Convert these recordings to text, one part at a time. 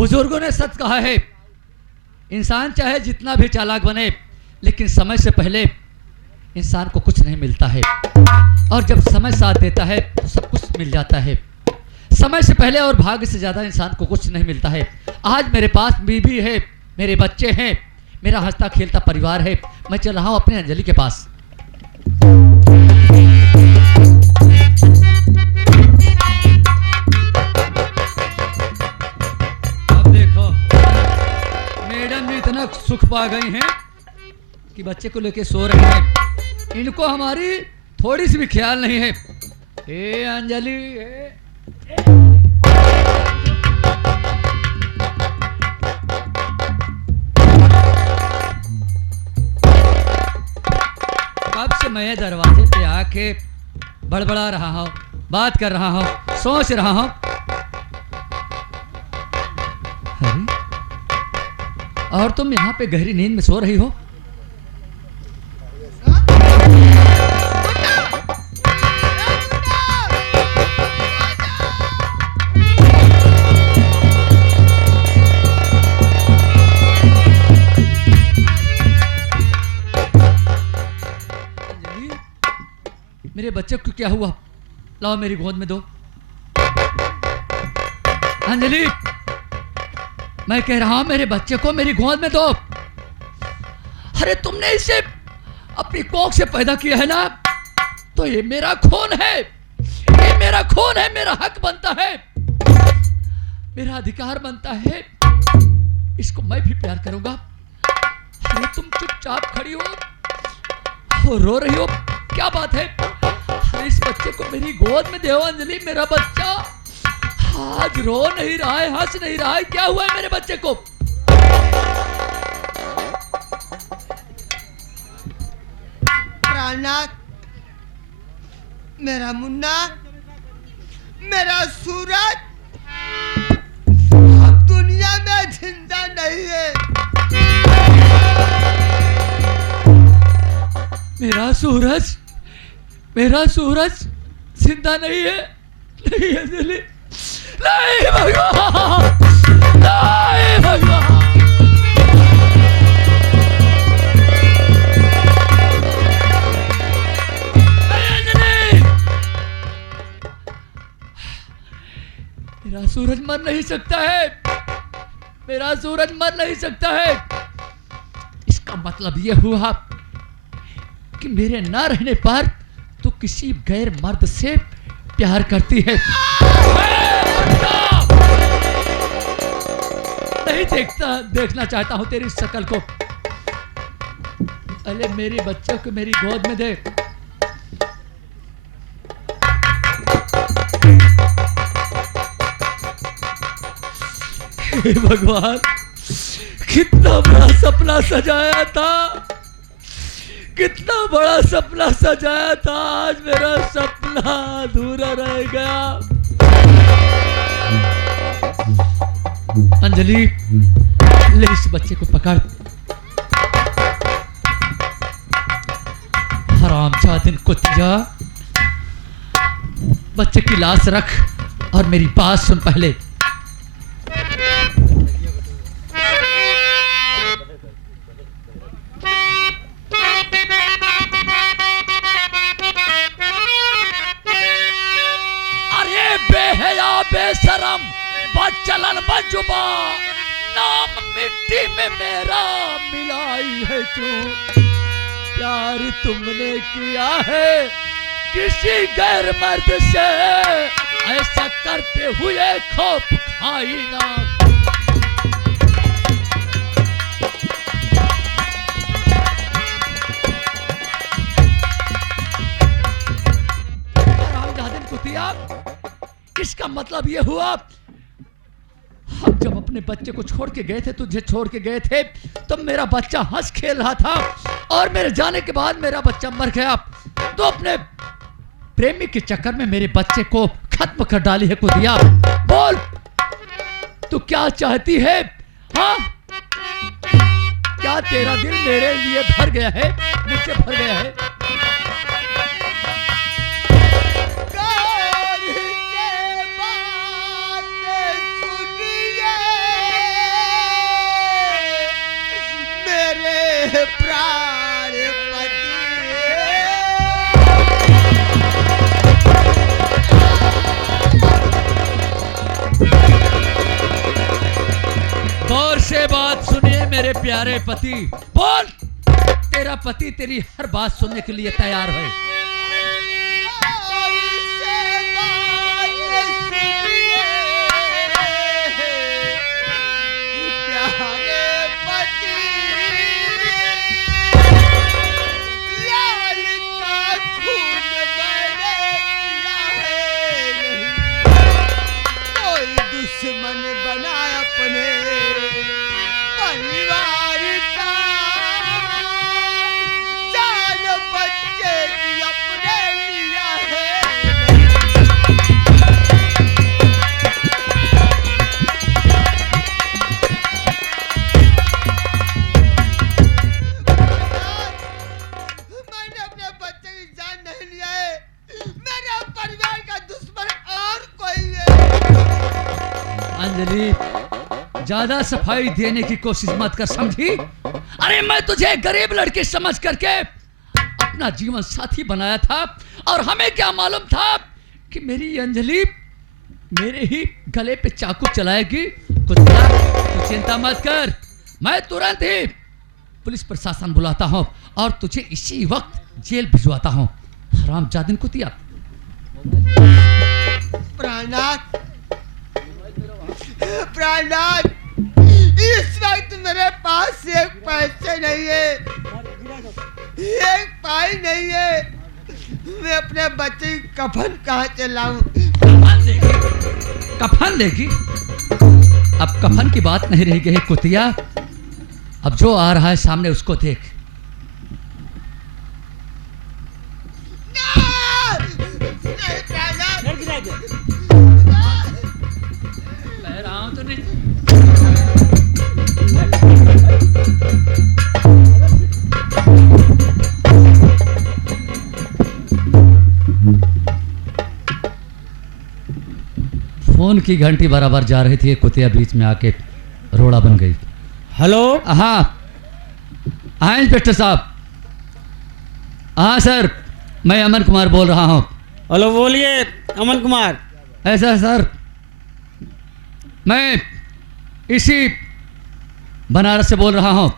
बुजुर्गों ने सच कहा है, इंसान चाहे जितना भी चालाक बने, लेकिन समय से पहले इंसान को कुछ नहीं मिलता है, और जब समय साथ देता है तो सब कुछ मिल जाता है। समय से पहले और भाग्य से ज़्यादा इंसान को कुछ नहीं मिलता है। आज मेरे पास बीवी है, मेरे बच्चे हैं, मेरा हंसता खेलता परिवार है। मैं चल रहा हूँ अपनी अंजलि के पास। अब देखो, मैडम भी इतना सुख पा गई हैं कि बच्चे को लेके सो रहे हैं। इनको हमारी थोड़ी सी भी ख्याल नहीं है। ए अंजलि, कब से मैं दरवाजे पे आके बड़बड़ा रहा हूँ, बात कर रहा हूँ, सोच रहा हूँ। अरे, और तुम यहाँ पे गहरी नींद में सो रही हो? मेरे बच्चे को क्या हुआ? लाओ मेरी गोद में दो। अंजलि, मैं कह रहा हूं मेरे बच्चे को मेरी गोद में दो। अरे तुमने इसे अपनी कोख से पैदा किया है ना, तो ये मेरा खून है, ये मेरा खून है, मेरा हक बनता है, मेरा अधिकार बनता है। इसको मैं भी प्यार करूंगा। अरे तुम चुपचाप खड़ी हो, रो रही हो, क्या बात है? इस बच्चे को मेरी गोद में दो अंजलि। मेरा बच्चा आज रो नहीं रहा है, हंस नहीं रहा है, क्या हुआ है मेरे बच्चे को? प्राणनाथ, मेरा मुन्ना, मेरा सूरज अब दुनिया में जिंदा नहीं है। मेरा सूरज, मेरा सूरज जिंदा नहीं है? नहीं अंजलि, नहीं भगवान, नहीं भगवान। मेरा सूरज मर नहीं सकता है, मेरा सूरज मर नहीं सकता है। इसका मतलब यह हुआ कि मेरे ना रहने पर तो किसी गैर मर्द से प्यार करती है। नहीं देखना चाहता हूं तेरी शक्ल को। अरे मेरे बच्चे को मेरी गोद में दे। हे भगवान, कितना बड़ा सपना सजाया था, कितना बड़ा सपना सजाया था, आज मेरा सपना अधूरा रह गया। अंजलि, ले इस बच्चे को पकड़। हरामजादे कुत्तिया, बच्चे की लाश रख और मेरी बात सुन पहले। बेशरम, बचलन बजुबा, नाम मिट्टी में मेरा मिलाई है क्यों? प्यार तुमने किया है किसी गैर मर्द से, ऐसा करते हुए खौफ खाई ना। हरामजादे कुतिया, इसका मतलब यह हुआ हम जब अपने बच्चे को छोड़ के गए थे, तुझे छोड़ के गए थे, तब मेरा बच्चा हंस खेल रहा था, और मेरे जाने के बाद मेरा बच्चा मर गया। तो अपने प्रेमी के चक्कर में मेरे बच्चे को खत्म कर डाली है कुतिया। बोल, तू क्या चाहती है? हाँ, क्या तेरा दिल मेरे लिए भर गया है, मुझसे भर गया है? गौर से बात सुनिए मेरे प्यारे पति। बोल, तेरा पति तेरी हर बात सुनने के लिए तैयार है। दुश्मन बना अपने परिवार का, जान बच्चे की अपने लिया है। मैंने अपने बच्चे की जान नहीं लिया है। मेरे परिवार का दुश्मन और कोई है। अंजलि, ज्यादा सफाई देने की कोशिश मत कर, समझी? अरे मैं तुझे गरीब लड़की समझ करके अपना जीवन साथी बनाया था, और हमें क्या मालूम था कि मेरी अंजलि मेरे ही गले पे चाकू चलाएगी। कुत्ता, तू चिंता मत कर, मैं तुरंत ही पुलिस प्रशासन बुलाता हूँ और तुझे इसी वक्त जेल भिजवाता हूँ। हरामजादिन कुतिया। प्राणनाथ, प्राणनाथ, इस वक्त मेरे पास एक पैसे नहीं है, एक पाई नहीं है। मैं अपने बच्चे की कफन कहाँ से लाऊं? कफन लेगी? अब कफन की बात नहीं रह गई कुतिया। अब जो आ रहा है सामने उसको देख। कह रहा हूं तो नहीं। फोन की घंटी बराबर जा रही थी, कुतिया बीच में आके रोड़ा बन गई। हेलो। हाँ हाँ इंस्पेक्टर साहब। हाँ सर, मैं अमन कुमार बोल रहा हूँ। हेलो, बोलिए अमन कुमार। ऐसा सर, मैं इसी बनारस से बोल रहा हूँ।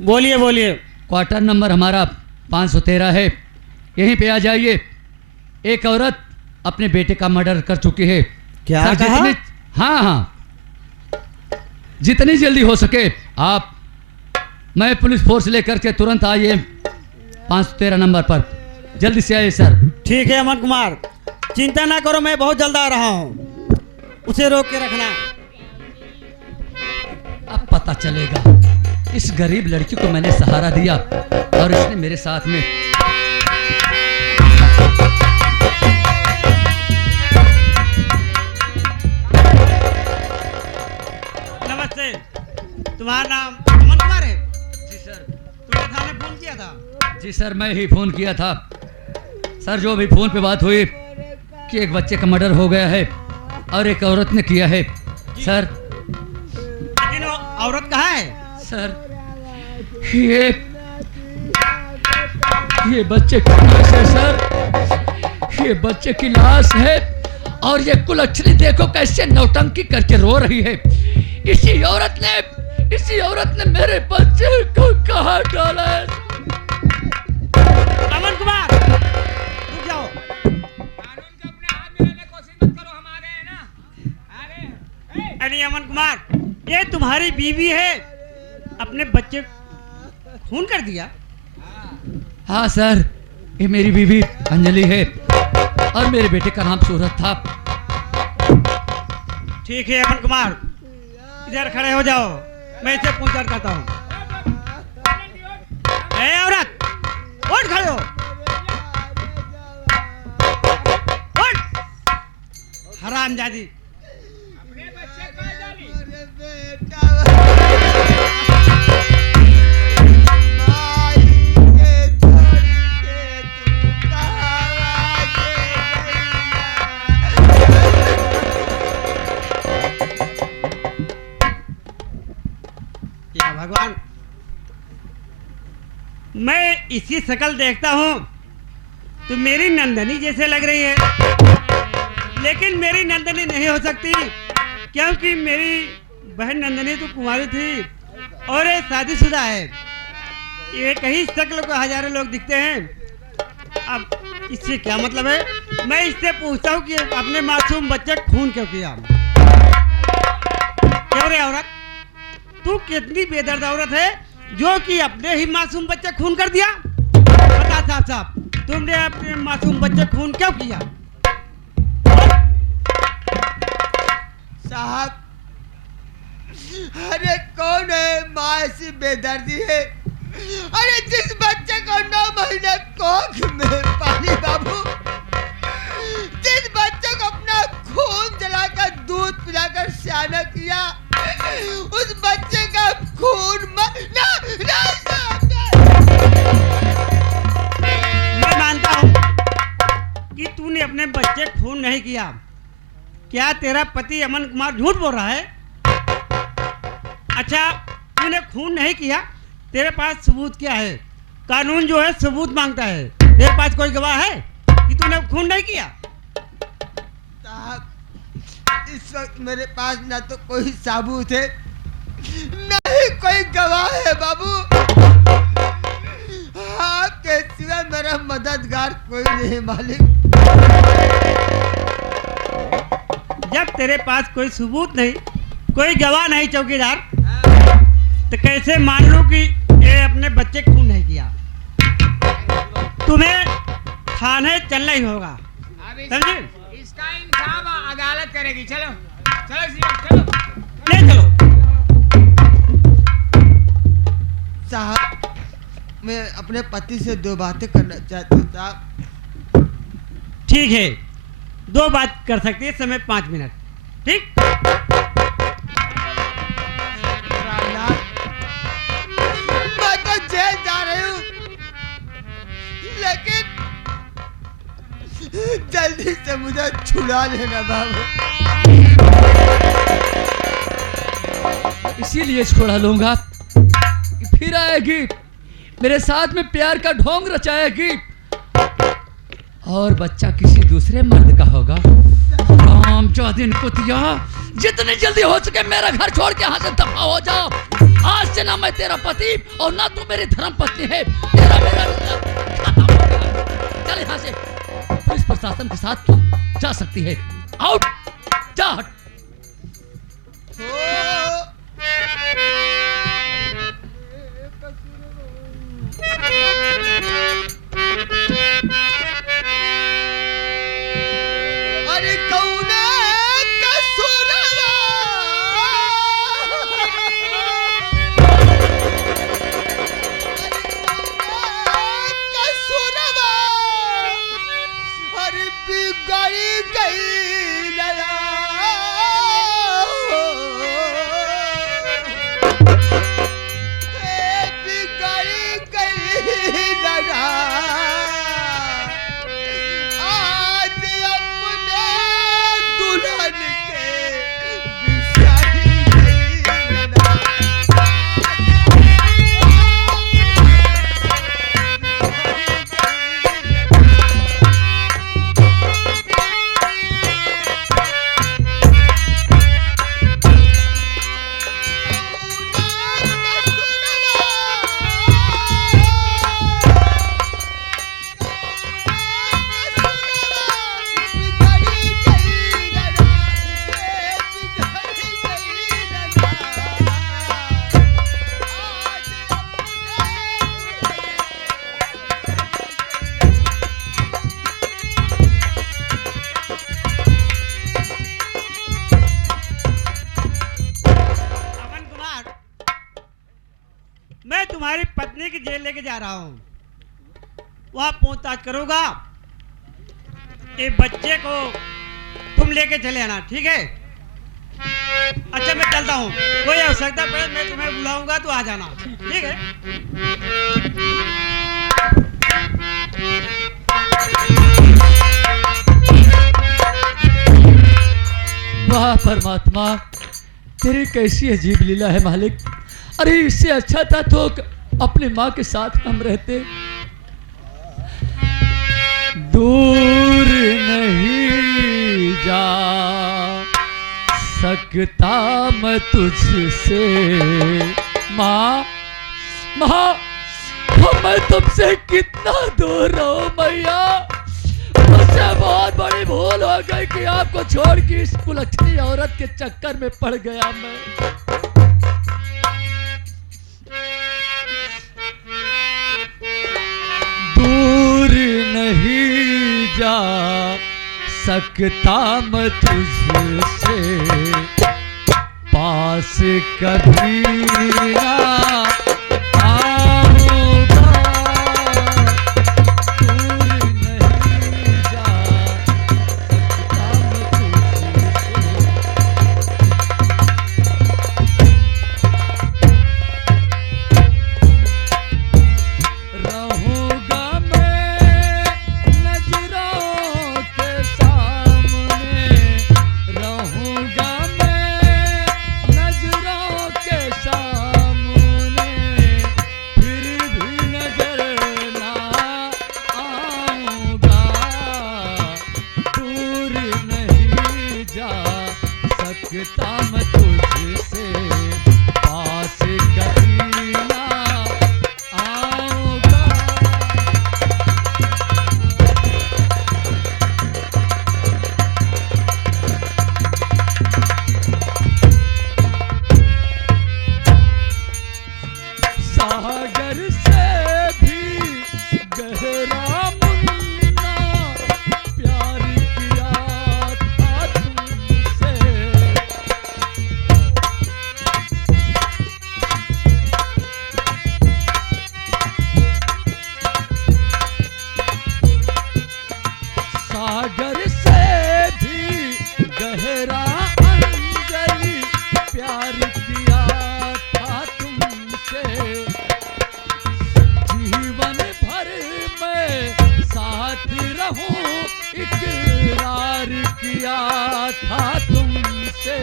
बोलिए बोलिए। क्वार्टर नंबर हमारा 513 है, यहीं पे आ जाइए। एक औरत अपने बेटे का मर्डर कर चुकी है। क्या सर, कहा? हाँ हाँ, जितनी जल्दी हो सके आप, मैं पुलिस फोर्स लेकर के तुरंत आइए 513 नंबर पर, जल्दी से आइए सर। ठीक है अमन कुमार, चिंता ना करो, मैं बहुत जल्द आ रहा हूँ। उसे रोक के रखना। अब पता चलेगा, इस गरीब लड़की को मैंने सहारा दिया और इसने मेरे साथ में। नमस्ते, तुम्हारा नाम अमन कुमार है? जी सर। तुमने थाने फोन किया था? जी सर, मैं ही फोन किया था। सर, जो भी फोन पे बात हुई कि एक बच्चे का मर्डर हो गया है और एक औरत ने किया है। सर, लेकिन वो औरत कहाँ है? सर, ये बच्चे की लाश है सर, ये बच्चे की लाश है। और ये कुलच्छनी देखो कैसे नौटंकी करके रो रही है। इसी औरत ने मेरे बच्चे को कहाँ डाला है? अमन कुमार, रुक जाओ। कानून को अपने हाथ में लेने की कोशिश मत करो, हमारे हैं ना। अरे अमन कुमार, ये तुम्हारी बीवी है, अपने बच्चे खून कर दिया? हाँ सर, ये मेरी बीवी अंजलि है और मेरे बेटे का नाम सूरज था। ठीक है अमन कुमार, इधर खड़े हो जाओ, मैं इसे पूछताछ करता हूँ। ए औरत, उठ खड़े हो, उठ। हरामजादी, अपने बच्चे को डाली। अरे बेटा, माई के छोड़ के तू कहाँ या भगवान, मैं इसकी शक्ल देखता हूँ तो मेरी नंदनी जैसे लग रही है, लेकिन मेरी नंदनी नहीं हो सकती, क्योंकि मेरी बहन नंदनी तो कुंवारी थी और ये शादीशुदा है। ये कहीं शक्ल को हजारों लोग दिखते हैं। अब इससे क्या मतलब है? मैं इससे पूछता हूँ कि अपने मासूम बच्चे को खून क्यों किया? क्यों रे औरत, तू कितनी बेदर्द औरत है जो कि अपने ही मासूम बच्चे खून कर दिया? बता साहब साहब, तुमने अपने मासूम बच्चे खून क्यों किया? साहब, अरे कौन है माँ ऐसी बेदर्दी है? अरे जिस बच्चे को 9 महीने कोख में पाली बाबू, जिस बच्चे को अपना खून जलाकर दूध पिलाकर सियाना किया, उस बच्चे का खून मैं मानता हूँ कि तूने अपने बच्चे खून नहीं किया। क्या तेरा पति अमन कुमार झूठ बोल रहा है? अच्छा, तूने खून नहीं किया, तेरे पास सबूत क्या है? कानून जो है सबूत मांगता है। तेरे पास कोई गवाह है कि तूने खून नहीं किया? साहब, इस वक्त मेरे पास ना तो कोई सबूत है, ना ही कोई गवाह है बाबू। आपके सिवा मेरा मददगार कोई नहीं मालिक। जब तेरे पास कोई सबूत नहीं, कोई गवाह नहीं चौकीदार, तो कैसे मान लूं कि ये अपने बच्चे खून नहीं किया? तुम्हें थाने चलना ही होगा, अब समझे? इसका इंसाफ अदालत करेगी। चलो चलो सीएम, चलो। ले चलो। साहब, मैं अपने पति से 2 बातें करना चाहता हूँ साहब। ठीक है, 2 बात कर सकती है, समय 5 मिनट। ठीक? मैं तो जेल जा रही हूँ, लेकिन जल्दी से मुझे छुड़ा लेना बाबू। इसीलिए छोड़ा लूंगा कि फिर आएगी, मेरे साथ में प्यार का ढोंग रचाएगी और बच्चा किसी दूसरे मर्द का होगा। रामचौदिन कुतिया, जितनी जल्दी हो सके मेरा घर छोड़ के यहाँ से दफा हो जाओ। आज से ना मैं तेरा पति और ना तू मेरी धर्म पत्नी है। तेरा मेरा रिश्ता खत्म हो गया। चल यहाँ से, पुलिस प्रशासन के साथ तू जा सकती है। आउट, जा हट। अरे कौने कसूरवा, कसूरवा, अरे बिगड़ी गई लया, बिगड़ी गई लया। आज अपने दुल्हन के बिसाही गई लया। अमन कुमार, मैं तुम्हारी पत्नी की जेल लेके जा रहा हूँ। वहाँ पूछताछ करूँगा। ये बच्चे को तुम लेके चले आना, ठीक है? अच्छा, मैं चलता हूँ। कोई आवश्यकता पड़े मैं तुम्हें बुलाऊंगा तो आ जाना, ठीक है? वाह परमात्मा, तेरी कैसी अजीब लीला है मालिक। अरे इससे अच्छा था तो अपनी माँ के साथ हम रहते। दूर नहीं जा सकता मैं तुझसे। माँ माँ, मैं तुमसे कितना दूर रहूं मैया। मुझसे बहुत बड़ी भूल हो गई कि आपको छोड़ के इस कुलच्छनी औरत के चक्कर में पड़ गया मैं। दूर नहीं जा सकता मैं तुझसे, पास कभी ना आऊंगा। दूर नहीं जा सकता मैं तुझसे। रहूंगा मैं नजरों के सामने, रहूंगा मैं नजरों के सामने, फिर भी नजर ना आऊंगा। दूर नहीं जा सकता मैं तुझसे, पास कभी ना आऊंगा। सागर से भी गहरा मुन्ना प्यार किया था तुमसे। सागर से भी गहरा अंजलि प्यार किया था तुमसे। जीवन भर मैं साथ रहूं इकरार किया था तुमसे।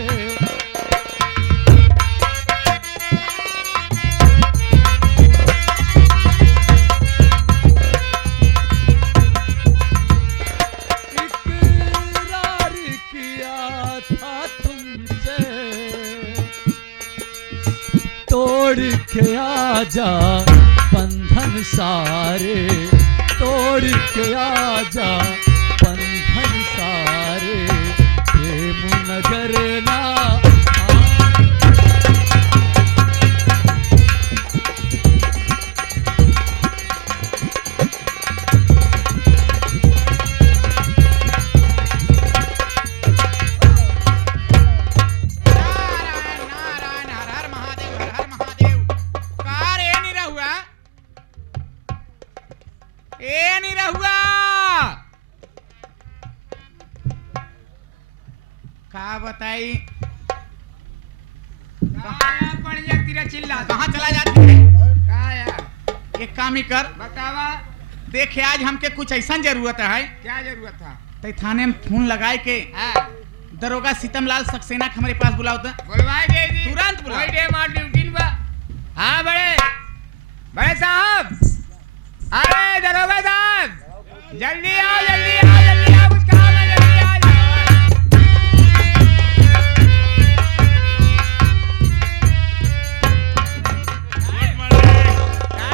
इकरार किया था तुमसे। तोड़ के आजा बंधन सारे, तोड़ के आजा बंधन सारे, प्रेम नजर ना नारायण नारायण, हर हर महादेव, हर हर महादेव। कार ए नहीं रहुआ, ए नहीं रहुआ। का बताई कहाँ पड़ जाती रे चिल्ला, कहाँ चला जाती है? का यार एक काम ही कर, बतावा। देखे आज हमके कुछ ऐसा जरूरत है। क्या जरूरत था? ते थाने में फोन लगाए के दरोगा सीतमलाल सक्सेना के हमारे पास बुलाओ तो। बुलवाए दे दी, तुरंत बुलाओ। कोई डे मार ड्यूटी बा। हाँ बड़े बड़े साहब, अरे दरोगा साहब, जल्दी आओ जल्दी आओ जल्दी आओ, कुछ काम है, जल्दी आ जाओ।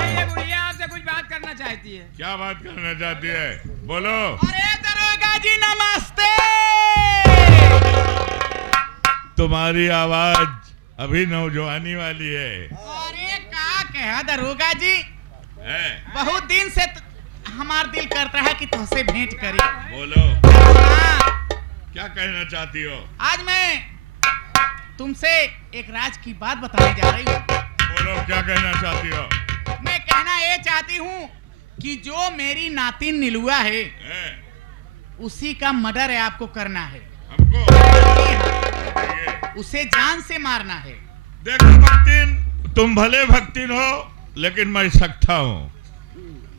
ये बुढ़िया आपसे कुछ बात करना चाहती है। क्या बात करना चाहती है? बोलो। अरे दरोगा जी नमस्ते। तुम्हारी आवाज अभी नौजवानी वाली है। अरे का कहा दरोगा जी, है? बहुत दिन से हमार दिल करता है कि तुमसे भेंट करी। बोलो, हाँ, क्या कहना चाहती हो? आज मैं तुमसे एक राज की बात बताने जा रही हूँ। बोलो, क्या कहना चाहती हो? मैं कहना ये चाहती हूँ कि जो मेरी नातिन नीलुआ है, हैं? उसी का मर्डर है, आपको करना है। हमको? जी हाँ, ये, उसे जान से मारना है। देखो भक्तिन, तुम भले भक्तिन हो, लेकिन मैं सकता हूँ।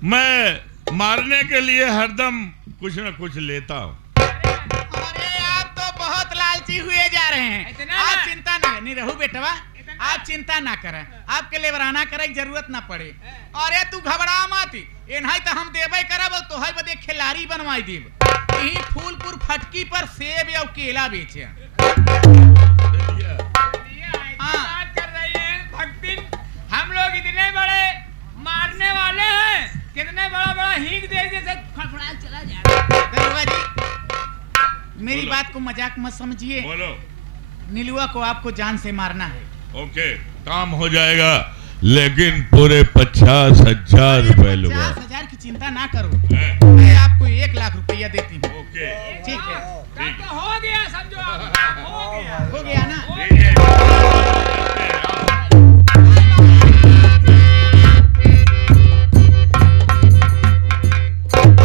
मैं मारने के लिए हरदम कुछ न कुछ लेता हूँ। अरे आप तो बहुत लालची हुए जा रहे हैं। आप चिंता नहीं रहू बेटवा, आप चिंता ना करें, आपके लिए बराना करे की जरूरत ना पड़े। अरे तू घबरा मत, ये नहीं तो हम देबे करब, तो है बदे खिलाड़ी बनवाई देब। यही फूलपुर फटकी पर सेब और केला बेचे। हाँ। बात कर रही है भक्तिन, हम लोग इतने बड़े मारने वाले हैं, कितने बड़ा बड़ा हींग दे जैसे फड़फड़ा चला जाएगा। दरोगा जी, मेरी बात को मजाक मत समझिए। बोलो। नीलुआ को आपको जान से मारना है। ओके, काम हो जाएगा, लेकिन पूरे 50,000 रुपए लूंगा। 50,000 की चिंता ना करो, हैं? मैं आपको 1 लाख रुपया देती हूँ। ओके, ठीक है, तब तो हो गया, समझो आप, काम हो गया। हो गया ना? ठीक है।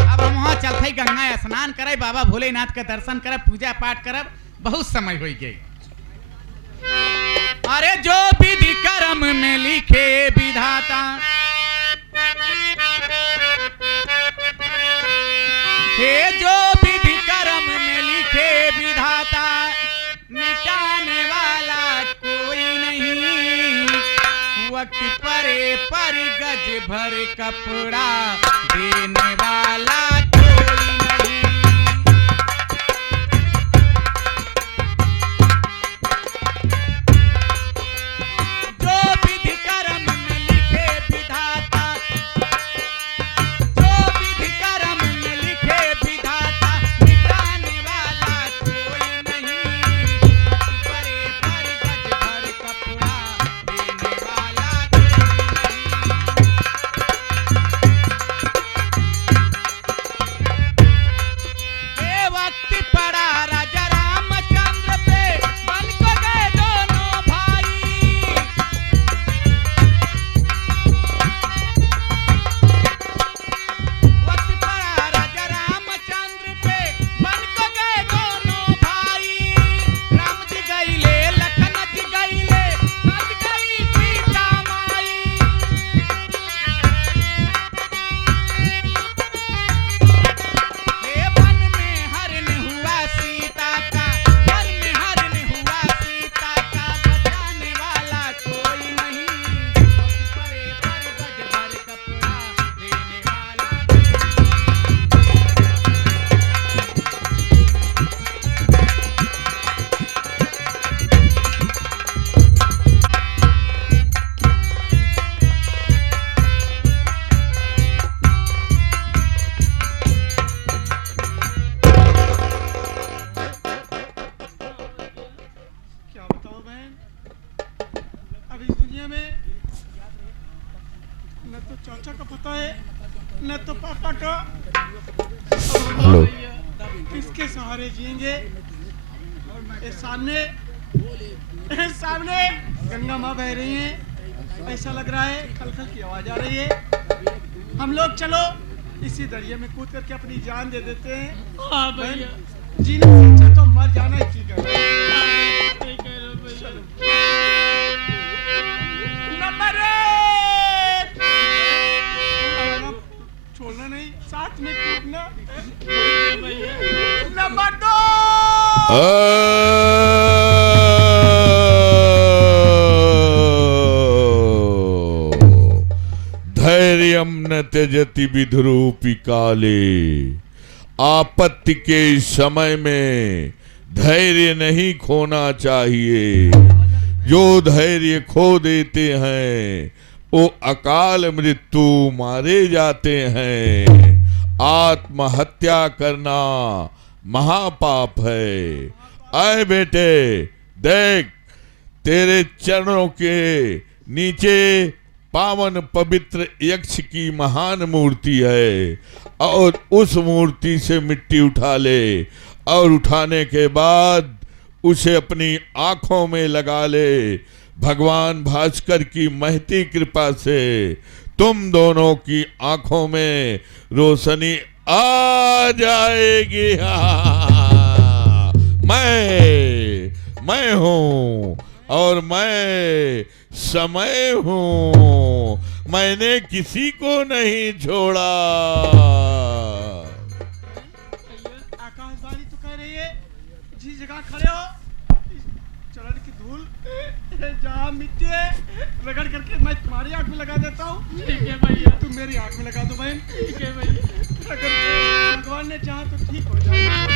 अब हम वहाँ चलते गंगा स्नान करे, बाबा भोलेनाथ का दर्शन करे, पूजा पाठ करब, बहुत समय हो गई। अरे जो विधि कर्म में लिखे विधाता, हे जो विधि कर्म में लिखे विधाता, मिटाने वाला कोई नहीं। वक्त परे पर गज भर कपड़ा देने वाला कोई नहीं। जो विधि कर्म में लिखे विधाता, जो विधि कर्म में लिखे विधाता, मिटाने वाला कोई नहीं। परे पर गज भर कपड़ा देने वाला कोई नहीं। हे वक्त पड़ा राजा रामचंद्र पे, बन को गए दोनों भाई। वक्त पड़ा राजा रामचंद्र पे, बन को गए दोनों भाई। राम जी गईले, लखन जी गईले, सज गई सीता माई। हे वन में हरण हुआ सीता का, वन में हरण हुआ सीता का, बचाने वाला कोई नहीं। वक्त परे पर गज भर कपड़ा देने वाला कोई क्या बताऊं बहन, अब इस दुनिया में न तो चाचा का पता है, न तो पापा का। हेलो। किसके सहारे जिएंगे? ये सामने गंगा माँ बह रही हैं, ऐसा लग रहा है खल की आवाज आ रही है। हम लोग चलो इसी दरिया में कूद करके अपनी जान दे देते हैं। हाँ भैया, जीने से अच्छा तो मर जाना ही ठीक है। चलो। नंबर 1 छोड़ना नहीं, साथ में कूदना। नंबर 2 धैर्यम न त्यजति विधुरूपी काले। आपत्ति के समय में धैर्य नहीं खोना चाहिए। जो धैर्य खो देते हैं वो अकाल मृत्यु मारे जाते हैं। आत्महत्या करना महापाप है। आए बेटे, देख तेरे चरणों के नीचे पावन पवित्र यक्ष की महान मूर्ति है, और उस मूर्ति से मिट्टी उठा ले, और उठाने के बाद उसे अपनी आंखों में लगा ले। भगवान भास्कर की महती कृपा से तुम दोनों की आंखों में रोशनी आ जाएगी। मैं हूँ और मैं समय हूँ, मैंने किसी को नहीं छोड़ा। आकाशवाणी तो कह रही है, जिस जगह खड़े हो इस चरण की धूल जहाँ मिट्टी है रगड़ करके मैं तुम्हारी आंख में लगा देता हूँ। ठीक है भैया। तुम मेरी आंख में लगा दो बहन। ठीक है भैया। ऐसा करके भगवान ने चाहा तो ठीक हो जाए।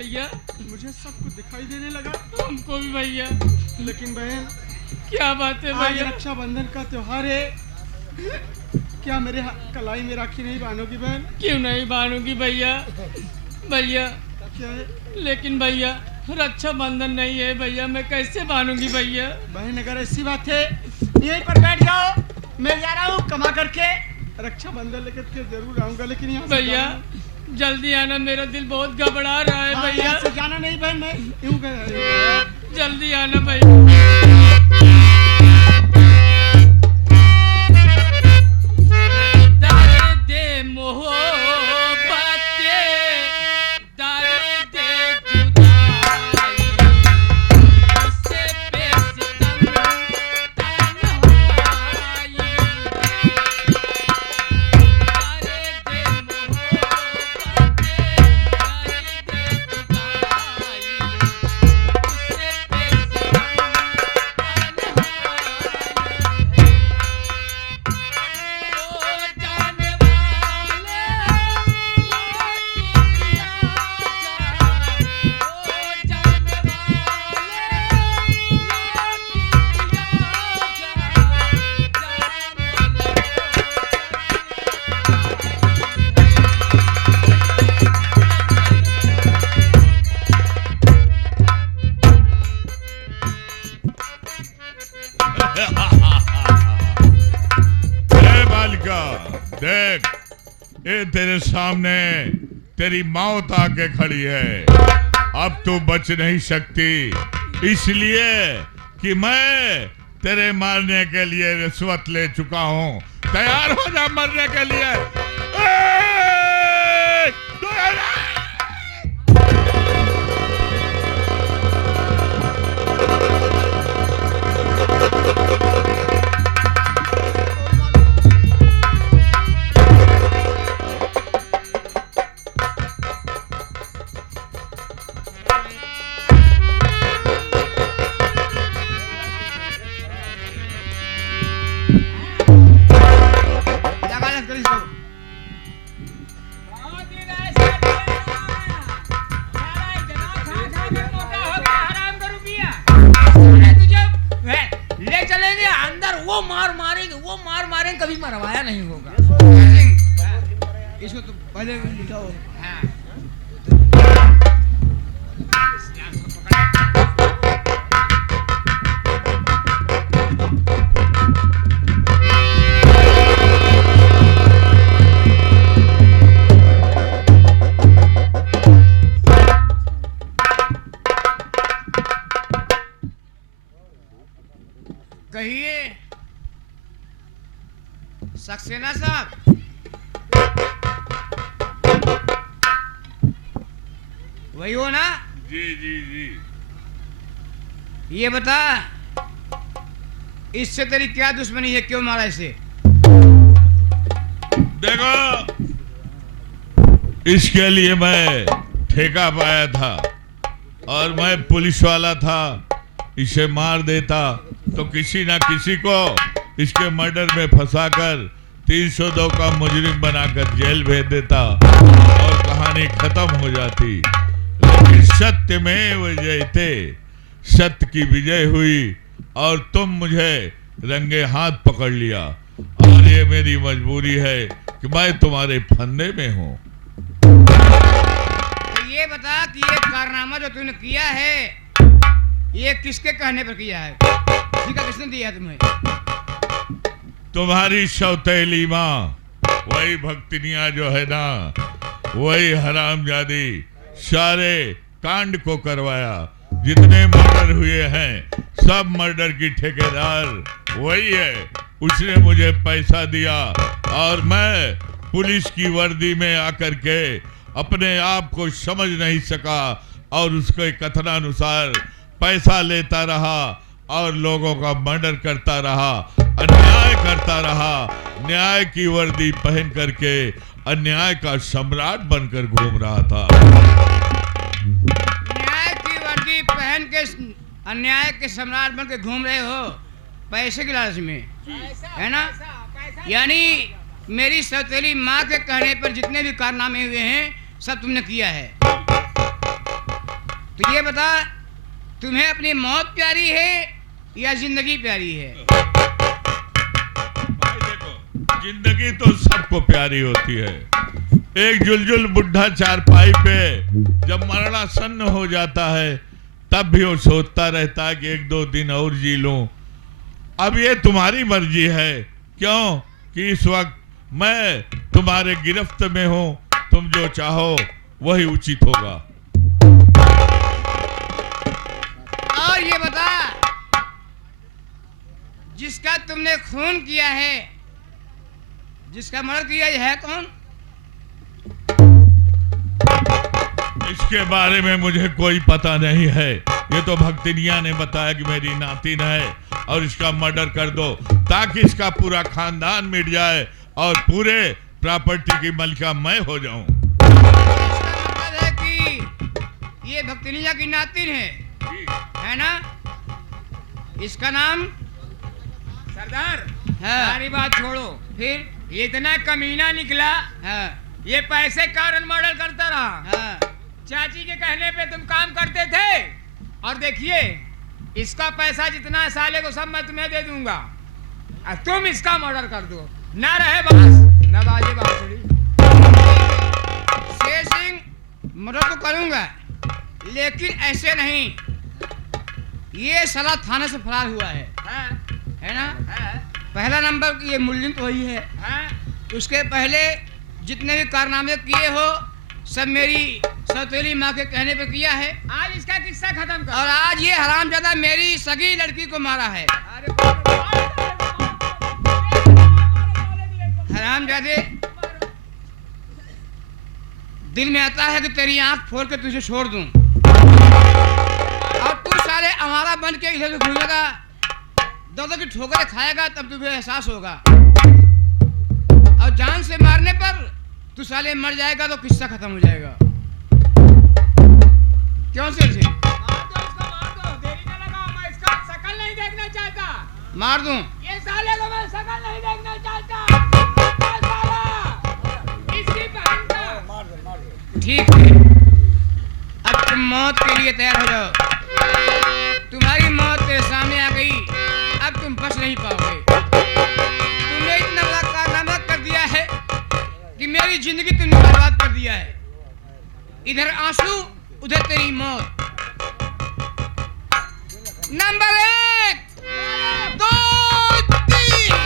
भैया मुझे सब कुछ दिखाई देने लगा, हमको भी भैया। लेकिन बहन क्या बात है आज भैया? रक्षाबंधन का त्योहार है, क्या मेरे कलाई में राखी नहीं बांधोगी बहन? क्यों नहीं बांधूंगी भैया? भैया क्या है लेकिन भैया रक्षाबंधन नहीं है भैया, मैं कैसे बांधूंगी भैया? बहन? अगर ऐसी बात है यहीं पर बैठ जाओ, मैं जा रहा हूँ कमा करके रक्षाबंधन लेकर के जरूर आऊंगा, लेकिन यहाँ से भैया जल्दी आना, मेरा दिल बहुत घबरा रहा है हाँ, भैया। यहाँ से जाना नहीं बहन, मैं यूं कर जल्दी आना भैया। दर्द मोहब्बते, दर्द जुदाई, उससे बेसितम तन्हाई। बालिका देख, ये तेरे सामने तेरी मौत आके खड़ी है। अब तू बच नहीं सकती, इसलिए कि मैं तेरे मारने के लिए रिश्वत ले चुका हूं। तैयार हो जा मरने के लिए। बहुत दिन ऐसा किया। सारा इतना खा खा कर मोटा हो गया, हराम का रुपया। अरे तुझे ले चलेंगे अंदर, वो मार मारेंगे, कभी मरवाया नहीं होगा। इसको तो पहले लिखाओ। हाँ। कहिए सक्सेना साहब, वही हो ना? जी जी जी। ये बता, इससे तेरी क्या दुश्मनी है, क्यों मारा इसे? देखो, इसके लिए मैं ठेका पाया था और मैं पुलिस वाला था। इसे मार देता तो किसी ना किसी को इसके मर्डर में फंसाकर 302 का मुजरिम बनाकर जेल भेज देता और कहानी खत्म हो जाती। लेकिन सत्य में विजयते, सत्य की विजय हुई और तुम मुझे रंगे हाथ पकड़ लिया, और ये मेरी मजबूरी है कि मैं तुम्हारे फंदे में हूँ। तो ये बता कि ये कारनामा जो तूने किया है, ये किसके कहने पर किया है? किसी का किसने दिया है तुम्हें? तुम्हारी सौतेली माँ, वही भक्तिनिया जो है ना, वही हरामजादी सारे कांड को करवाया। जितने मर्डर हुए हैं सब मर्डर की ठेकेदार वही है। उसने मुझे पैसा दिया और मैं पुलिस की वर्दी में आकर के अपने आप को समझ नहीं सका और उसके कथनानुसार पैसा लेता रहा और लोगों का मर्डर करता रहा, अन्याय करता रहा। न्याय की वर्दी पहन करके अन्याय का सम्राट बनकर घूम रहा था। न्याय की वर्दी पहन के अन्याय के सम्राट बन के घूम रहे हो पैसे की लालच में, है ना? यानी मेरी सौतेली माँ के कहने पर जितने भी कारनामे हुए हैं सब तुमने किया है। तो ये बता, तुम्हें अपनी मौत प्यारी है या जिंदगी प्यारी है? भाई देखो, जिंदगी तो सबको प्यारी होती है। एक जुलजुल बुढ़ा चारपाई पे जब मरणासन्न हो जाता है तब भी वो सोचता रहता है कि 1-2 दिन और जी लूं। अब ये तुम्हारी मर्जी है, क्यों कि इस वक्त मैं तुम्हारे गिरफ्त में हूं। तुम जो चाहो वही उचित होगा। और ये बता, जिसका तुमने खून किया है, जिसका मर्डर किया है कौन? इसके बारे में मुझे कोई पता नहीं है। ये तो भक्तिनिया ने बताया कि मेरी नातिन है और इसका मर्डर कर दो ताकि इसका पूरा खानदान मिट जाए और पूरे प्रॉपर्टी की मलिका मैं हो जाऊं। इसका मतलब है कि ये भक्तिनिया की नातिन है ना? इसका नाम सरदार, हाँ। सारी बात छोड़ो। फिर ये इतना कमीना निकला, हाँ ये पैसे कारण मर्डर करता रहा। हाँ चाची के कहने पे तुम काम करते थे और देखिए इसका पैसा जितना साले को सब मैं तुम्हें दे दूंगा और तुम इसका मर्डर कर दो। ना रहे बांस ना बाजे बांसुरी। शेर सिंह, मर्डर तो करूंगा लेकिन ऐसे नहीं। ये साला थाने से फरार हुआ है ना? पहला नंबर ये मुल्जिम तो वही है। उसके पहले जितने भी कारनामे किए हो सब मेरी सौतेली माँ के कहने पे किया है। आज इसका किस्सा खत्म कर। और आज ये हरामजादा मेरी सगी लड़की को मारा है। हरामजादे, दिल में आता है कि तेरी आंख फोड़ के तुझे छोड़ दूं और तू सारे आवारा बन के इधर घूमेगा, दो की ठोकरें खाएगा, तब तुझे एहसास होगा। और जान से मारने पर तू साले मर जाएगा तो किस्सा खत्म हो जाएगा। क्यों शेर सिंह? मार दो, देरी ना लगाओ। मैं इसका शकल नहीं देखना चाहता। मार दूं? ये साले को मैं शकल नहीं देखना चाहता। साला, इसकी बहन का। ठीक है, अब तुम मौत के लिए तैयार हो जाओ। तुम्हारी मौत तेरे सामने आ गई, अब तुम बच नहीं पाओगे। तुमने इतना बड़ा कारनामा कर दिया है कि मेरी जिंदगी तुमने बर्बाद कर दिया है। इधर आंसू, उधर तेरी मौत। नंबर 1, 2, 3।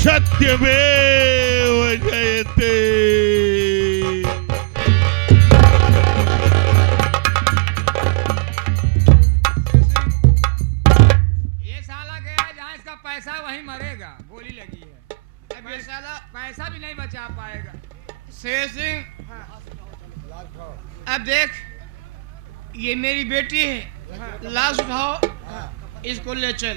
सत्यमेव जयते। ये साला गया जहाँ इसका पैसा वहीं मरेगा। गोली लगी है। अब ये साला पैसा भी नहीं बचा पाएगा। शेर सिंह, अब देख, ये मेरी बेटी है, लाश उठाओ, इसको ले चल।